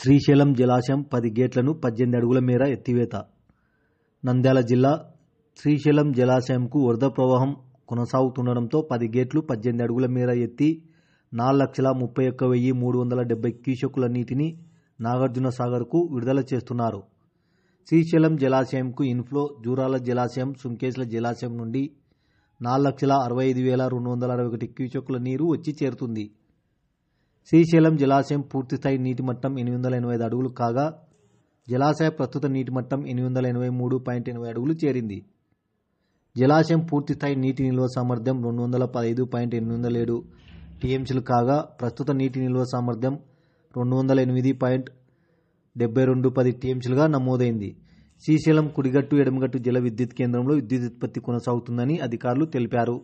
శ్రీశైలం జలాశయం 10 గేట్లను 18 అడుగుల మేర ఎత్తివేత. నంద్యాల జిల్లా శ్రీశైలం జలాశయంకు వరద ప్రవాహం కొనసాగుతుండటంతో 10 గేట్లు 18 అడుగుల మేర ఎత్తి 4,31,370 క్యూసెక్కుల నీటిని నాగార్జున సాగర్కు విడుదల చేస్తున్నారు. శ్రీశైలం జలాశయంకు ఇన్ఫ్లో జూరాల జలాశయం, సుంకేశ్ల జలాశయం నుండి 4,65,261 క్యూసెక్కుల నీరు వచ్చి చేరుతుంది. శ్రీశైలం జలాశయం పూర్తిస్థాయి నీటి మట్టం 885 అడుగులు కాగా జలాశయ ప్రస్తుత నీటి మట్టం 883.80 అడుగులు చేరింది. జలాశయం పూర్తిస్థాయి నీటి నిల్వ సామర్థ్యం 215.807 టీఎంసీలు కాగా ప్రస్తుత నీటి నిల్వ సామర్థ్యం 208.7210 టీఎంసీలుగా నమోదైంది. శ్రీశైలం కుడిగట్టు, ఎడమగట్టు జల విద్యుత్ కేంద్రంలో విద్యుత్ ఉత్పత్తి కొనసాగుతుందని అధికారులు తెలిపారు.